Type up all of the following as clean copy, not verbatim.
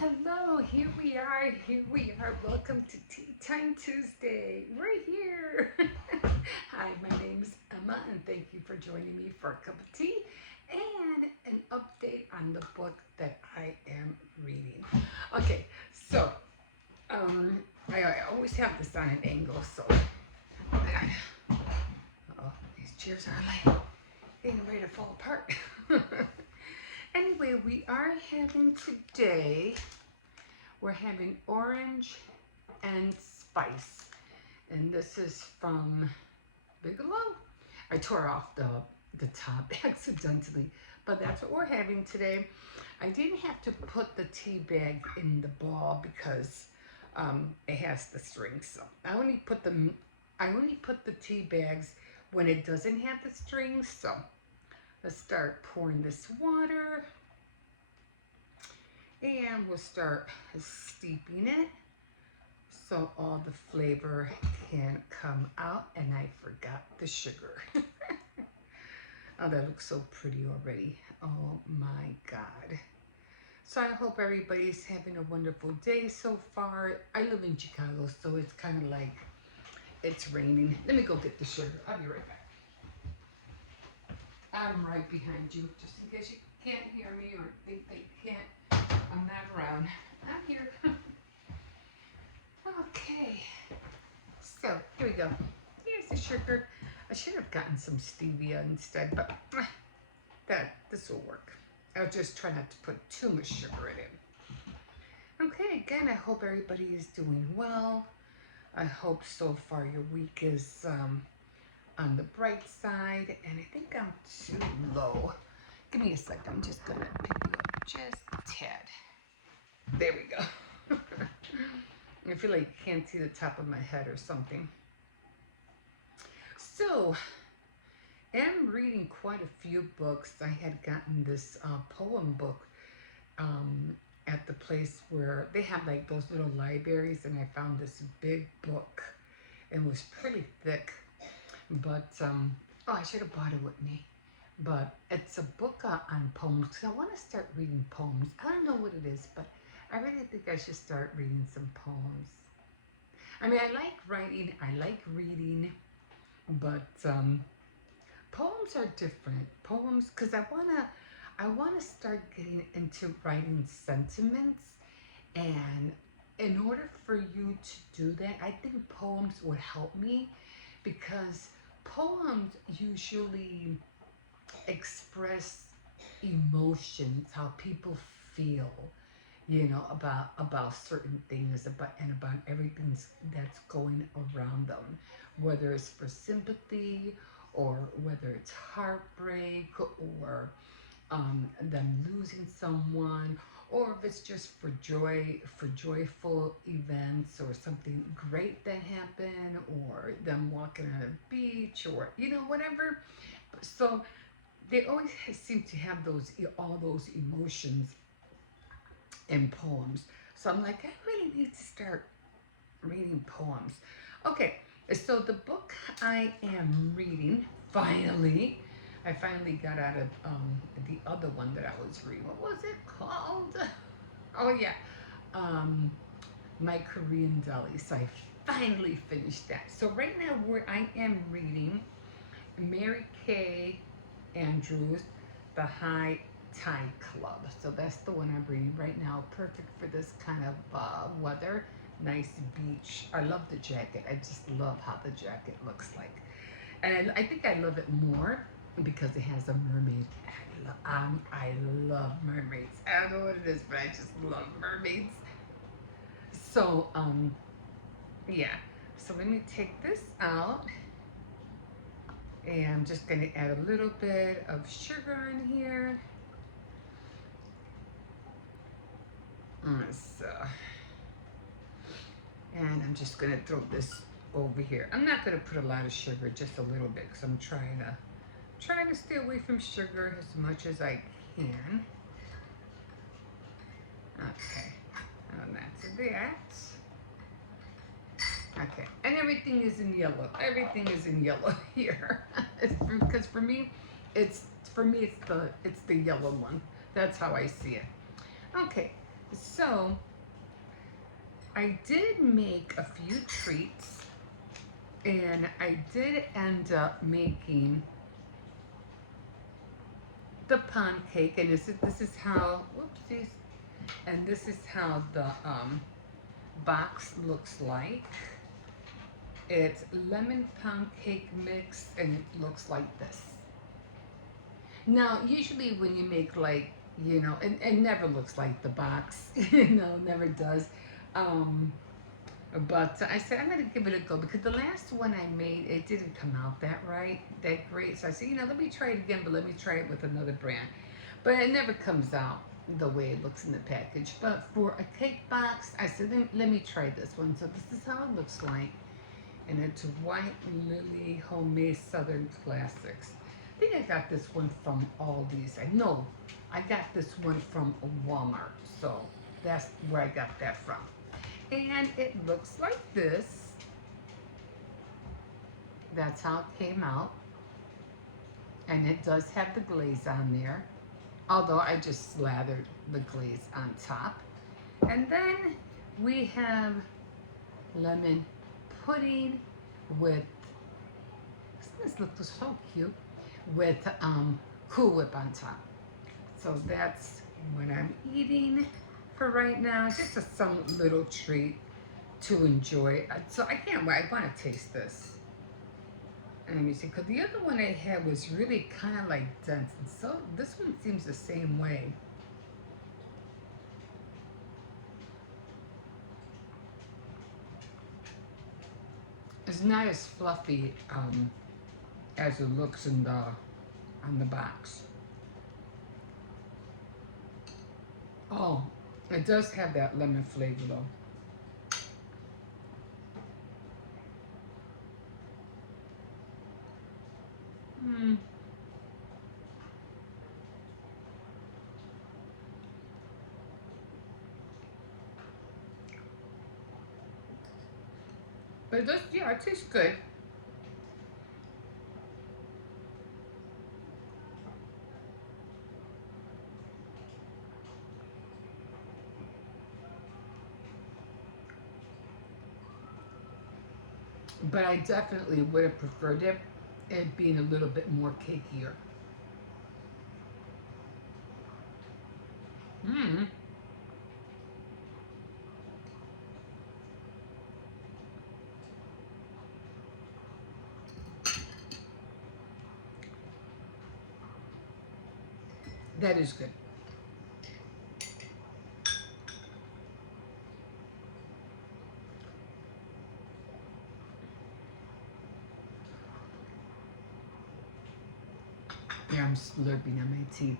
Hello, here we are. Welcome to Tea Time Tuesday. We're here. Hi, my name's Emma, and thank you for joining me for a cup of tea and an update on the book that I am reading. Okay, so I always have this on an angle, so these chairs are like getting ready to fall apart. Anyway, we're having orange and spice. And this is from Bigelow. I tore off the top accidentally, but that's what we're having today. I didn't have to put the tea bag in the ball because it has the strings. So I only put the tea bags when it doesn't have the strings. So let's start pouring this water, and we'll start steeping it so all the flavor can come out. And I forgot the sugar. Oh, that looks so pretty already. Oh my God. So I hope everybody's having a wonderful day so far. I live in Chicago, so it's kind of like it's raining. Let me go get the sugar. I'll be right back. I'm right behind you, just in case you can't hear me or think they can't. I'm not around. I'm here. Okay. So, here we go. Here's the sugar. I should have gotten some stevia instead, but this will work. I'll just try not to put too much sugar in it. Okay, again, I hope everybody is doing well. I hope so far your week is on the bright side, and I think I'm too low. Give me a second. I'm just gonna pick you up just a tad. There we go. I feel like you can't see the top of my head or something. So, I'm reading quite a few books. I had gotten this poem book at the place where they have like those little libraries, and I found this big book. It was pretty thick. But, I should have brought it with me. But it's a book on poems, because I want to start reading poems. I don't know what it is, but I really think I should start reading some poems. I mean, I like writing, I like reading, but poems are different. Poems, because I wanna start getting into writing sentiments, and in order for you to do that, I think poems would help me, because poems usually express emotions, how people feel, about certain things, about everything that's going around them, whether it's for sympathy or whether it's heartbreak or them losing someone, or if it's just for joyful events or something great that happened, or them walking on a beach, or whatever. So they always seem to have all those emotions in poems. So I'm like, I really need to start reading poems. Okay, so the book I am reading, I finally got out of the other one that I was reading. What was it called? Oh yeah, My Korean Deli. So I finally finished that. So right now where I am reading Mary Kay Andrews, The High Tide Club. So that's the one I'm reading right now. Perfect for this kind of weather. Nice beach. I love the jacket. I just love how the jacket looks like. And I think I love it more because it has a mermaid. I love mermaids. I don't know what it is, but I just love mermaids. So, yeah. So let me take this out. And I'm just going to add a little bit of sugar in here. So, and I'm just going to throw this over here. I'm not going to put a lot of sugar, just a little bit, because I'm trying to stay away from sugar as much as I can. Okay, and that's that. Okay, and everything is in yellow. Everything is in yellow here, because for me, it's the yellow one. That's how I see it. Okay, So I did make a few treats, and I did end up making the pound cake, and this is how, whoopsies, and this is how the box looks like. It's lemon pound cake mix, and it looks like this. Now, usually when you make like, it never looks like the box, never does. Um, but I said I'm gonna give it a go because the last one I made, it didn't come out that great. So I said, let me try it again, but let me try it with another brand. But it never comes out the way it looks in the package. But for a cake box, I said, let me try this one. So this is how it looks like. And it's White Lily Homemade Southern Classics. I think I got this one from Aldi's. I got this one from Walmart. So that's where I got that from. And it looks like this. That's how it came out. And it does have the glaze on there. Although I just slathered the glaze on top. And then we have lemon pudding with, this looks so cute, with Cool Whip on top. So that's what I'm eating for right now. Just some little treat to enjoy. So I can't wait. I want to taste this. And let me see, because the other one I had was really kind of like dense. And so this one seems the same way. It's not as fluffy as it looks on the box. Oh, it does have that lemon flavor though. Mm. But it does, yeah, it tastes good. But I definitely would have preferred it being a little bit more cakier. Mm. That is good. Yeah, I'm slurping on my tea.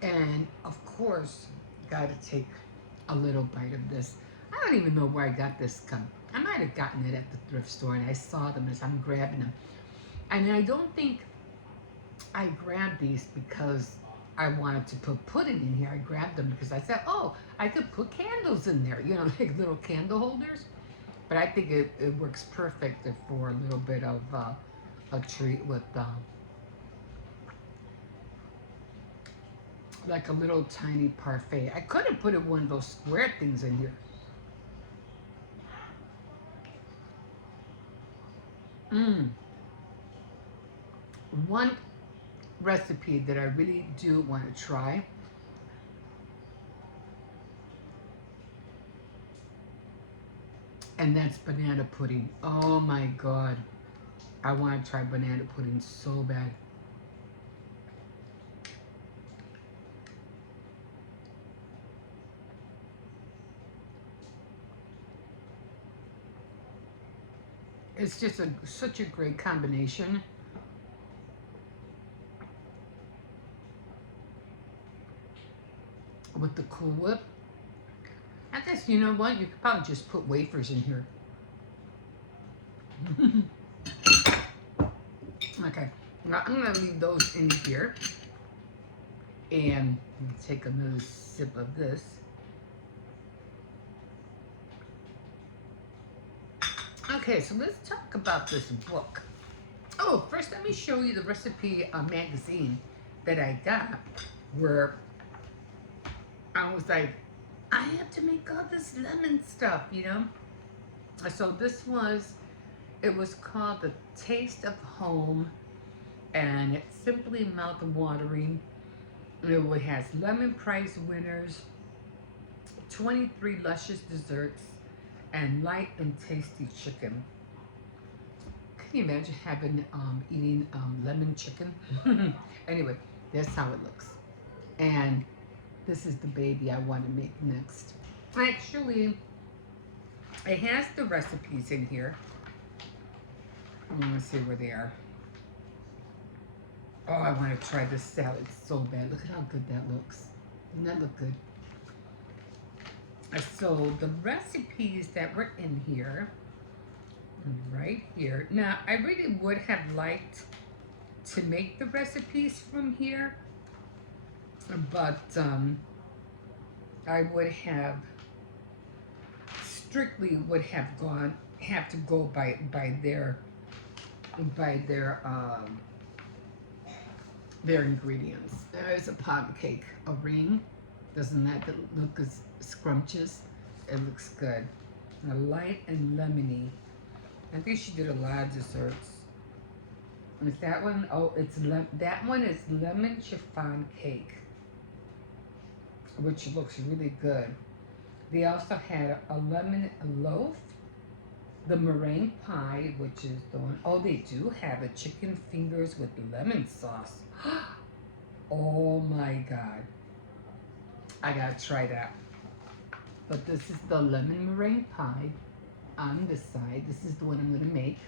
And of course, gotta take a little bite of this. I don't even know where I got this gum. I might have gotten it at the thrift store and I saw them as I'm grabbing them. And I don't think I grabbed these because I wanted to put pudding in here. I grabbed them because I said, oh, I could put candles in there, like little candle holders. But I think it works perfect for a little bit of a treat with like a little tiny parfait. I could have put one of those square things in here. Mmm. One recipe that I really do want to try, and that's banana pudding. Oh my God. I want to try banana pudding so bad. It's just such a great combination. With the Cool Whip. I guess, you know what? You could probably just put wafers in here. Okay. Now I'm going to leave those in here. And take another sip of this. Okay, so let's talk about this book. Oh, first let me show you the recipe magazine that I got, where I was like, I have to make all this lemon stuff, you know? So it was called The Taste of Home, and it's simply mouth-watering. It has lemon prize winners, 23 luscious desserts, and light and tasty chicken. Can you imagine eating lemon chicken? Anyway, that's how it looks. And this is the baby I want to make next. Actually, it has the recipes in here. Let's see where they are. Oh, I want to try this salad so bad. Look at how good that looks. Doesn't that look good? So the recipes that were in here, right here. Now, I really would have liked to make the recipes from here, but I would have strictly would have to go by their ingredients. There's a pound cake, a ring. Doesn't that look as scrumptious? It looks good. A light and lemony. I think she did a lot of desserts. Is that one? Oh, that one is lemon chiffon cake, which looks really good. They also had a lemon loaf, the meringue pie, which is the one. Oh, they do have a chicken fingers with lemon sauce. Oh my God. I gotta try that. But this is the lemon meringue pie on this side. This is the one I'm gonna make.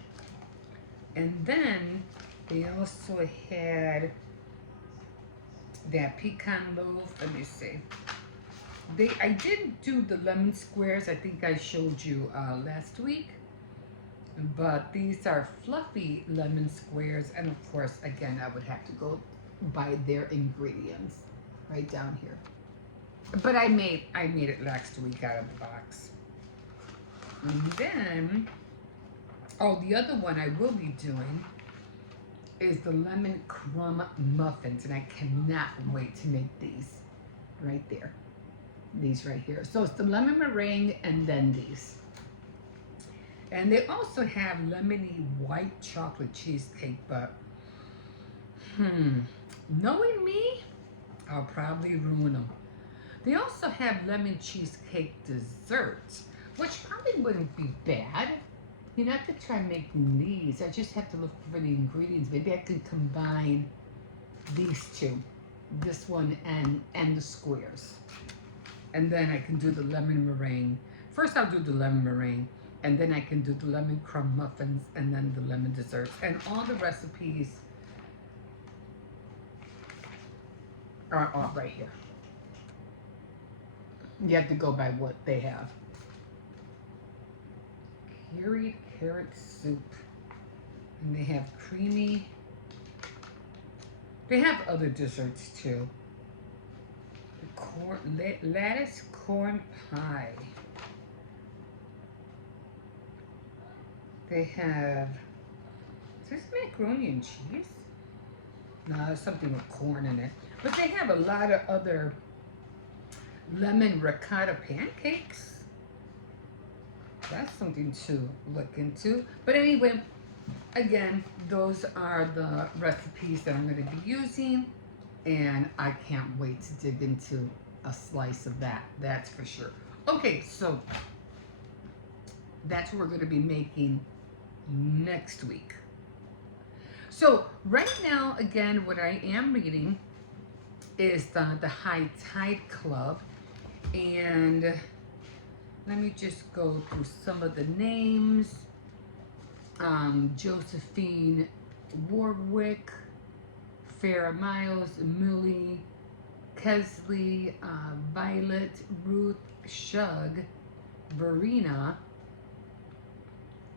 And then they also had that pecan loaf. Let me see. I didn't do the lemon squares. I think I showed you last week. But these are fluffy lemon squares. And of course, again, I would have to go by their ingredients right down here. But I made it last week out of the box. And then, oh, the other one I will be doing is the lemon crumb muffins. And I cannot wait to make these right there. These right here. So it's the lemon meringue and then these. And they also have lemony white chocolate cheesecake, but knowing me, I'll probably ruin them. They also have lemon cheesecake desserts, which probably wouldn't be bad. You know, I could try making these. I just have to look for the ingredients. Maybe I could combine these two, this one and the squares. And then I can do the lemon meringue. First I'll do the lemon meringue, and then I can do the lemon crumb muffins, and then the lemon desserts. And all the recipes are all right here. You have to go by what they have. Curried carrot soup. And they have creamy. They have other desserts too. Lattice corn pie. They have, is this macaroni and cheese? No, there's something with corn in it. But they have a lot of other lemon ricotta pancakes. That's something to look into. But anyway, again, those are the recipes that I'm going to be using. And I can't wait to dig into a slice of that. That's for sure. Okay, so that's what we're going to be making next week. So right now, again, what I am reading is the High Tide Club. And let me just go through some of the names. Josephine Warwick, Farrah Miles, Millie, Kesley, Violet, Ruth, Shug, Verena,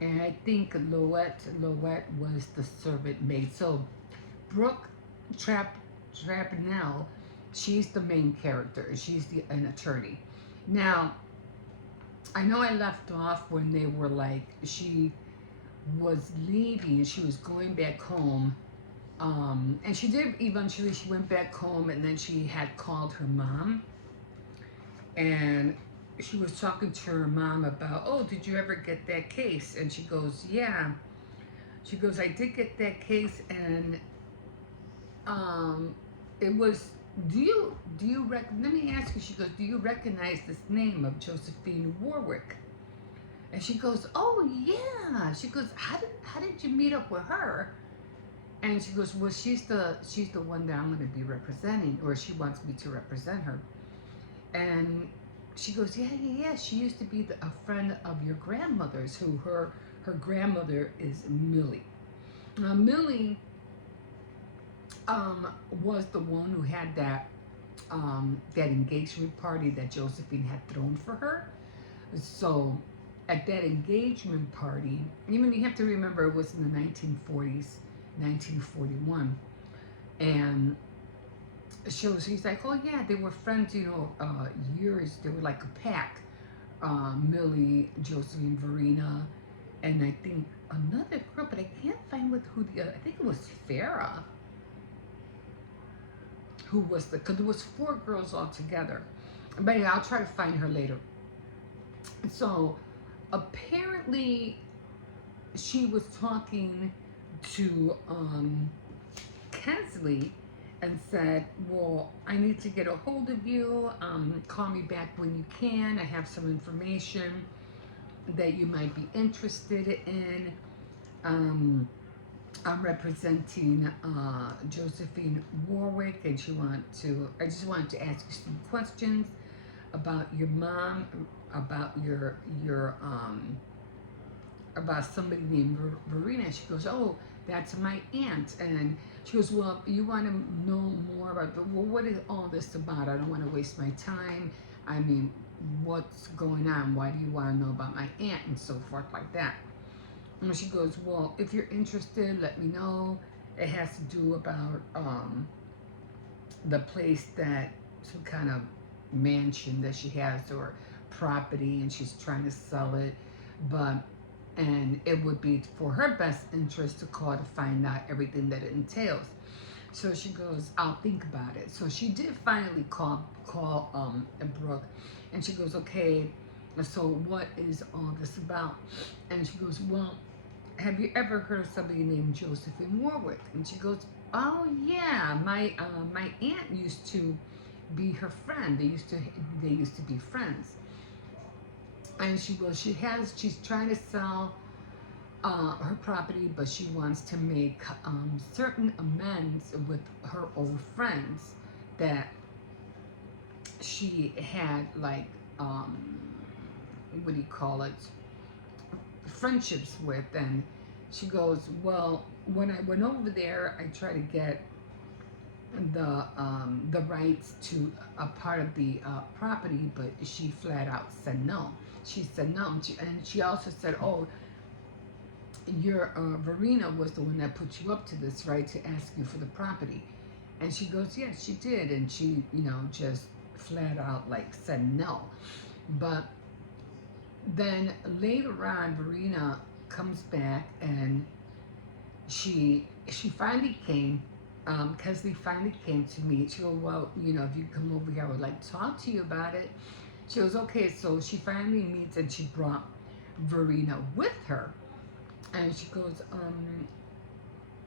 and I think Loette was the servant maid. So Brooke Trapnell, she's the main character. She's an attorney. Now, I know I left off when they were like, she was leaving, she was going back home. And she did eventually, she went back home, and then she had called her mom. And she was talking to her mom about, oh, did you ever get that case? And she goes, yeah. She goes, I did get that case, and um, it was. Let me ask you. She goes, do you recognize this name of Josephine Warwick? And she goes, oh yeah. She goes, how did you meet up with her? And she goes, well, she's the one that I'm going to be representing, or she wants me to represent her. And she goes, yeah, yeah, yeah. She used to be a friend of your grandmother's, who her grandmother is Millie. Now Millie was the one who had that engagement party that Josephine had thrown for her. So at that engagement party, even you have to remember it was in the 1940s, 1941, and so she's like, oh yeah, they were friends, years. They were like a pack. Millie, Josephine, Verena, and I think another girl, but I can't find who the other. I think it was Farah, who was because there was four girls all together. But yeah, I'll try to find her later. So apparently, she was talking to Kesley and said, well, I need to get a hold of you. Call me back when you can. I have some information that you might be interested in. I'm representing Josephine Warwick, and I just wanted to ask you some questions about your mom, about about somebody named Verena. She goes, oh, that's my aunt. And she goes, well, you want to know more about, well, what is all this about? I don't want to waste my time. I mean, what's going on? Why do you want to know about my aunt? And so forth like that. And she goes, well, if you're interested, let me know. It has to do about the place some kind of mansion that she has, or property, and she's trying to sell it. And it would be for her best interest to call to find out everything that it entails. So she goes, I'll think about it. So she did finally call Brooke, and she goes, okay, so what is all this about? And she goes, well, have you ever heard of somebody named Josephine Warwick? And she goes, oh yeah, my aunt used to be her friend. They used to be friends. And she goes, she's trying to sell her property, but she wants to make certain amends with her old friends that she had, like, what do you call it, friendships with. And she goes, well, when I went over there, I tried to get the rights to a part of the property, but she flat out said no. She said no, and she also said, oh, your Verena was the one that put you up to this, right, to ask you for the property. And she goes, yes, she did. And she, just flat out, like, said no. But then later on, Verena comes back, and she finally came. Kesley finally came to me. She goes, well, if you come over here, I would like to talk to you about it. She goes, okay. So she finally meets, and she brought Verena with her. And she goes,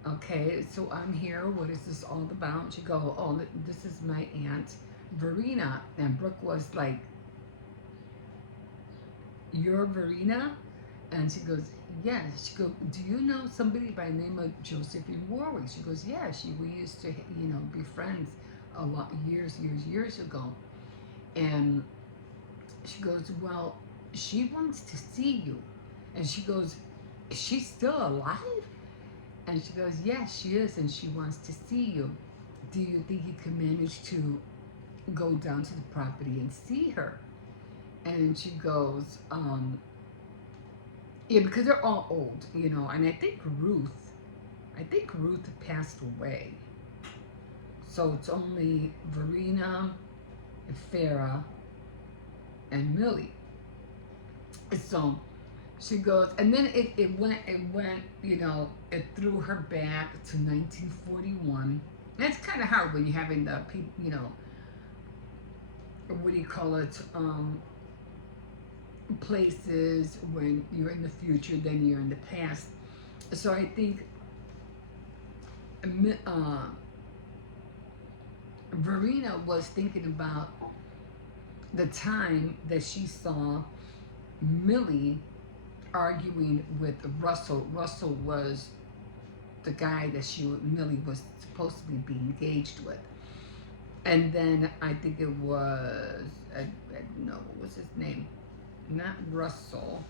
okay, so I'm here. What is this all about? She goes, oh, this is my aunt, Verena. And Brooke was like, you're Verena? And she goes, yes. She goes, do you know somebody by the name of Josephine Warwick? She goes, yeah, we used to, be friends a lot, years ago. And she goes, well, she wants to see you. And she goes, is she still alive? And she goes, yes, she is, and she wants to see you. Do you think you can manage to go down to the property and see her? And she goes, yeah, because they're all old, and I think Ruth passed away. So it's only Verena, Farah, and Millie. So she goes, and then it went, it threw her back to 1941. And it's kind of hard when you're having the people, what do you call it, places when you're in the future than you're in the past. So I think uh, Verena was thinking about the time that she saw Millie arguing with Russell. Russell was the guy that Millie was supposed to be engaged with. And then I think it was, no, what was his name? Not Russell.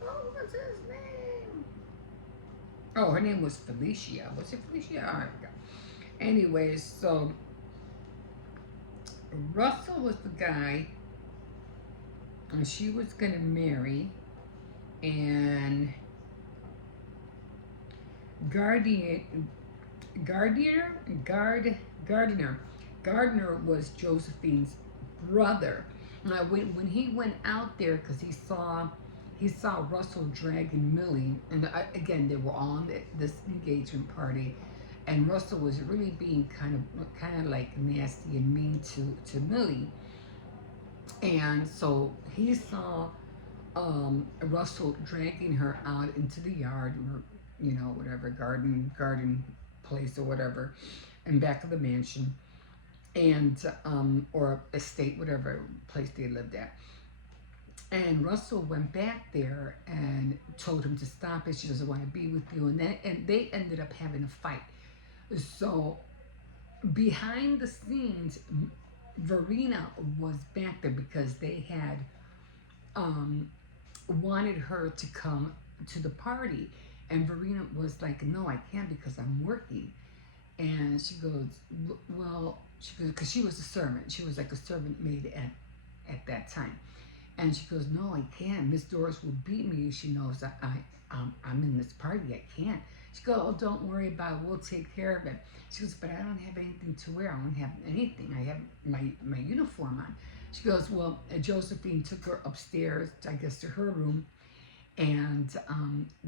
What was his name? Oh, her name was Felicia. Was it Felicia? Oh, I forgot. Anyways, so Russell was the guy and she was gonna marry, and Guardian, Gardner, Gardner, Gardner was Josephine's brother. Now, when he went out there, because he saw Russell dragging Millie, and again they were on this engagement party, and Russell was really being kind of like nasty and mean to Millie, and so he saw Russell dragging her out into the yard, or whatever garden place or whatever, in back of the mansion, and or estate, whatever place they lived at. And Russell went back there and told him to stop it. She doesn't want to be with you, and they ended up having a fight. So behind the scenes, Verena was back there because they had um, wanted her to come to the party, and Verena was like, "No, I can't because I'm working." And she goes, "Well," she goes, because she was a servant. She was like a servant maid at that time. And she goes, "No, I can't. Miss Doris will beat me if she knows that I'm in this party. I can't." She goes, "Oh, don't worry about it. We'll take care of it." She goes, "But I don't have anything to wear. I don't have anything. I have my uniform on." She goes, "Well," Josephine took her upstairs, I guess, to her room, and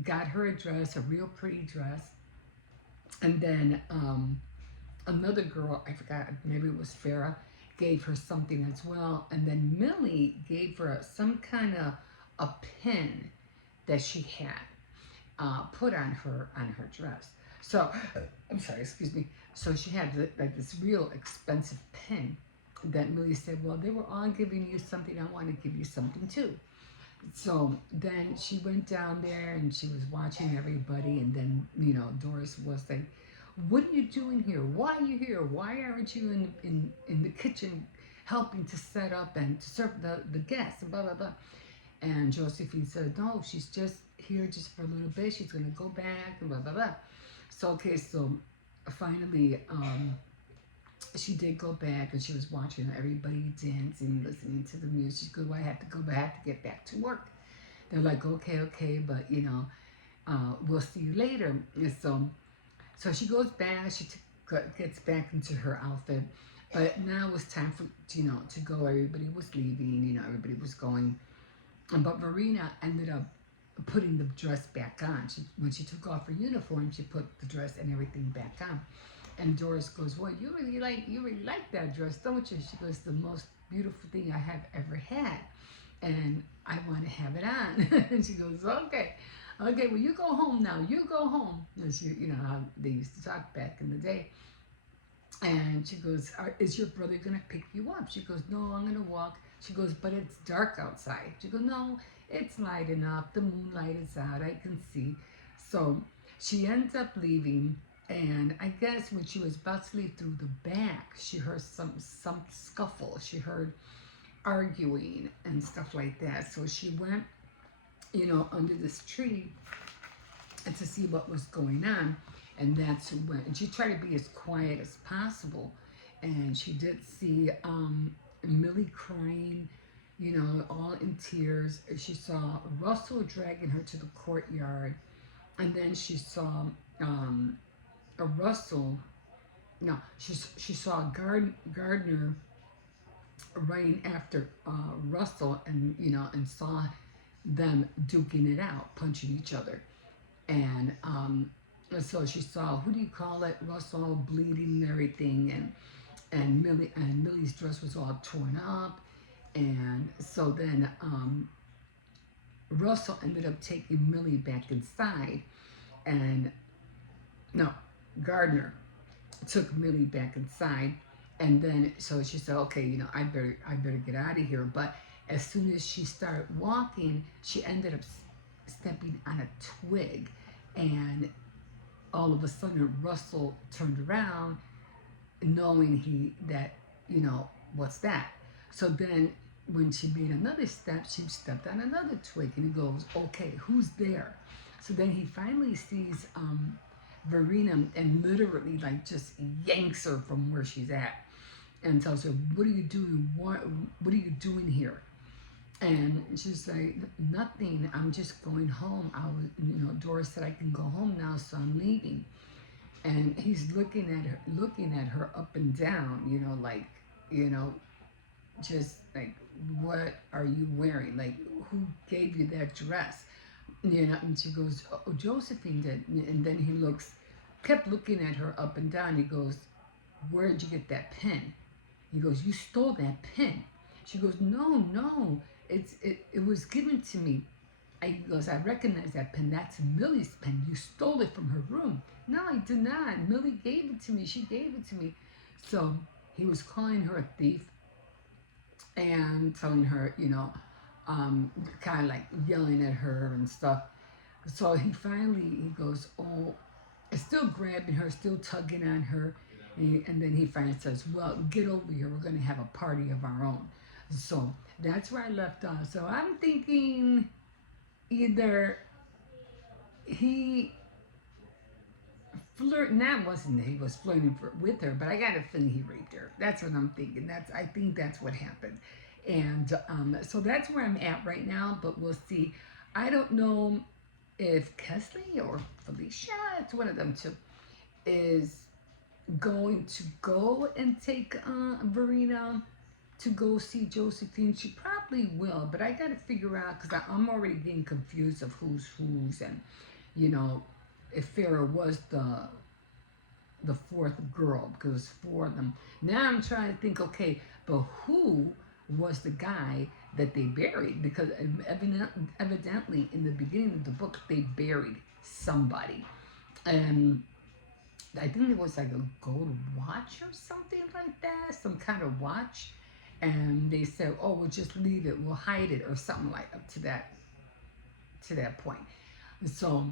got her a dress, a real pretty dress. And then another girl, I forgot, maybe it was Farah, gave her something as well. And then Millie gave her some kind of a pin that she had put on her dress. So I'm sorry, excuse me. So she had like this real expensive pin that Millie said, "Well, they were all giving you something. I want to give you something too." So then she went down there and she was watching everybody, and then Doris was like, "What are you doing here? Why are you here? Why aren't you in the kitchen helping to set up and to serve the guests?" And blah blah blah. And Josephine said, "No, she's just here just for a little bit. She's gonna go back and blah blah blah." So okay, so finally she did go back, and she was watching everybody dancing, listening to the music. She goes, "Well, I have to go back. I have to get back to work." They're like, "Okay, okay, but we'll see you later." And so she goes back. She gets back into her outfit, but now it's time for to go. Everybody was leaving. Everybody was going, but Verena ended up putting the dress back on. When she took off her uniform, she put the dress and everything back on. And Doris goes, "Well, you really like that dress, don't you?" She goes, "The most beautiful thing I have ever had, and I want to have it on." And she goes, "Okay, okay. Well, you go home now. You go home." And she, how they used to talk back in the day. And she goes, "Is your brother gonna pick you up?" She goes, "No, I'm gonna walk." She goes, "But it's dark outside." She goes, "No, it's light enough. The moonlight is out. I can see." So she ends up leaving. And I guess when she was about to leave through the back, she heard some scuffle. She heard arguing and stuff like that. So she went, under this tree and to see what was going on. And that's when and she tried to be as quiet as possible. And she did see Millie crying, all in tears. She saw Russell dragging her to the courtyard. And then she saw a Russell. No, she saw Gardner running after Russell, and saw them duking it out, punching each other, and so she saw, who do you call it, Russell bleeding and everything, and Millie's dress was all torn up, and so then Russell ended up taking Millie back inside, and no, Gardner took Millie back inside, and then so she said, okay, I better get out of here. But as soon as she started walking, she ended up stepping on a twig, and all of a sudden Russell turned around, knowing that what's that. So then when she made another step, she stepped on another twig, and he goes, okay, who's there? So then he finally sees Verena, and literally like just yanks her from where she's at and tells her, what are you doing? What are you doing here? And she's like, nothing, I'm just going home. Doris said I can go home now, so I'm leaving. And he's looking at her up and down, just like, what are you wearing? Like, who gave you that dress? And she goes, oh, Josephine did. And then he kept looking at her up and down. He goes, where'd you get that pen? He goes, you stole that pen. She goes, no, it was given to me. He goes, I recognize that pen. That's Millie's pen. You stole it from her room. No, I did not. Millie gave it to me. She gave it to me. So he was calling her a thief and telling her, kind of like yelling at her and stuff. So he goes, oh, still grabbing her, still tugging on her. And then he finally says, well, get over here. We're going to have a party of our own. So that's where I left off. So I'm thinking either he he was flirting with her, but I got a feeling he raped her. That's what I'm thinking. I think that's what happened. And so that's where I'm at right now, but we'll see. I don't know if Kesley or Felicia, it's one of them two, is going to go and take Verena to go see Josephine. She probably will, but I got to figure out, because I'm already getting confused of who's, and if Farrah was the fourth girl, because it's four of them. Now I'm trying to think, okay, but who was the guy that they buried? Because evidently in the beginning of the book they buried somebody, and I think it was like a gold watch or something like that, some kind of watch. And they said, oh, we'll just leave it, we'll hide it, or something like up to that point. So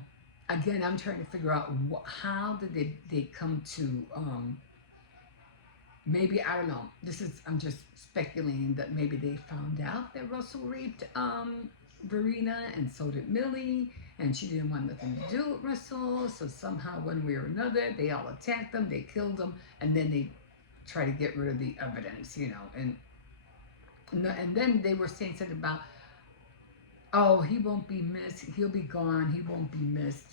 again, I'm trying to figure out how did they come to, maybe, I don't know, I'm just speculating that maybe they found out that Russell raped Verena, and so did Millie, and she didn't want nothing to do with Russell, so somehow one way or another they all attacked them, they killed them, and then they try to get rid of the evidence, and then they were saying something about, oh, he won't be missed, he'll be gone, he won't be missed.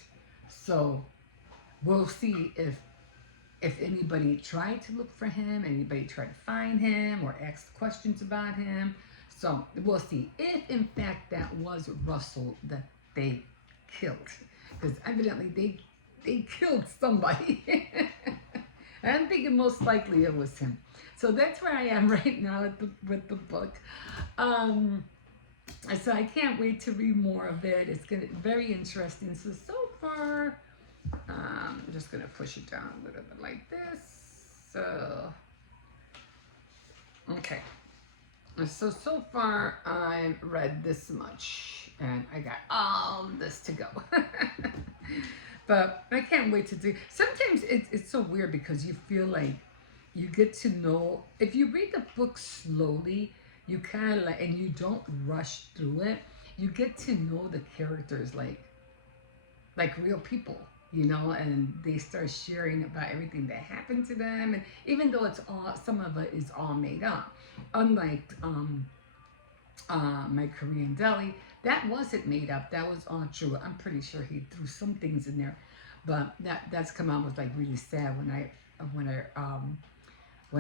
So we'll see if anybody tried to look for him, anybody tried to find him or ask questions about him. So we'll see if in fact that was Russell that they killed, because evidently they killed somebody. I'm thinking most likely it was him. So that's where I am right now with the book. So I can't wait to read more of it. It's gonna be very interesting. So far, I'm just gonna push it down a little bit like this. So, okay. So far I've read this much, and I got all this to go. But I can't wait to do. Sometimes it's so weird because you feel like you get to know, if you read the book slowly, you kind of like, and you don't rush through it, you get to know the characters like real people, and they start sharing about everything that happened to them, and even though some of it is all made up, unlike my Korean deli, that wasn't made up, that was all true. I'm pretty sure he threw some things in there, but that's come out was like really sad when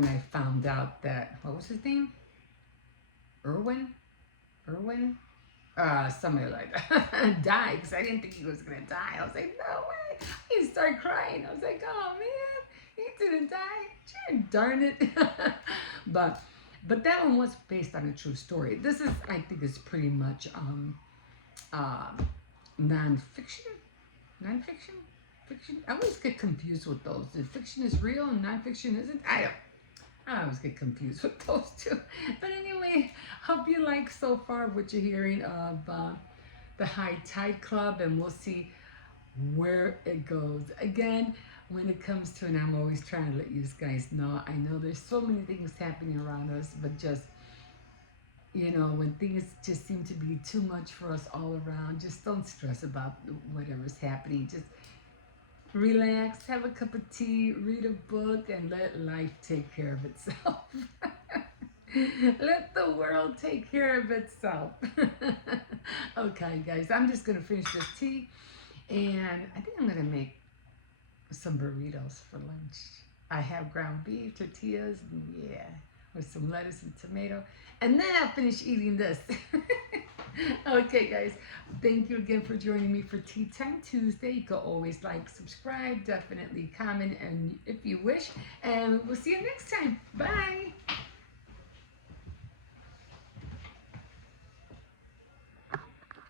I found out that, what was his name? Irwin, somebody like that, died, because I didn't think he was gonna die. I was like, no way. He started crying. I was like, oh man. He didn't die. Darn it. but but that one was based on a true story. This is, I think, is pretty much uh, nonfiction. Nonfiction? Fiction? I always get confused with those. If fiction is real and nonfiction isn't, I always get confused with those two. But anyway, hope you like so far what you're hearing of the High Tide Club, and we'll see where it goes. Again, when it comes to, and I'm always trying to let you guys know, I know there's so many things happening around us, but just, when things just seem to be too much for us all around, just don't stress about whatever's happening. Just relax, have a cup of tea, read a book, and let life take care of itself. Let the world take care of itself. Okay, guys, I'm just going to finish this tea, and I think I'm going to make some burritos for lunch. I have ground beef, tortillas, and yeah, with some lettuce and tomato. And then I'll finish eating this. Okay, guys, thank you again for joining me for Tea Time Tuesday. You can always like, subscribe, definitely comment, and if you wish. And we'll see you next time. Bye.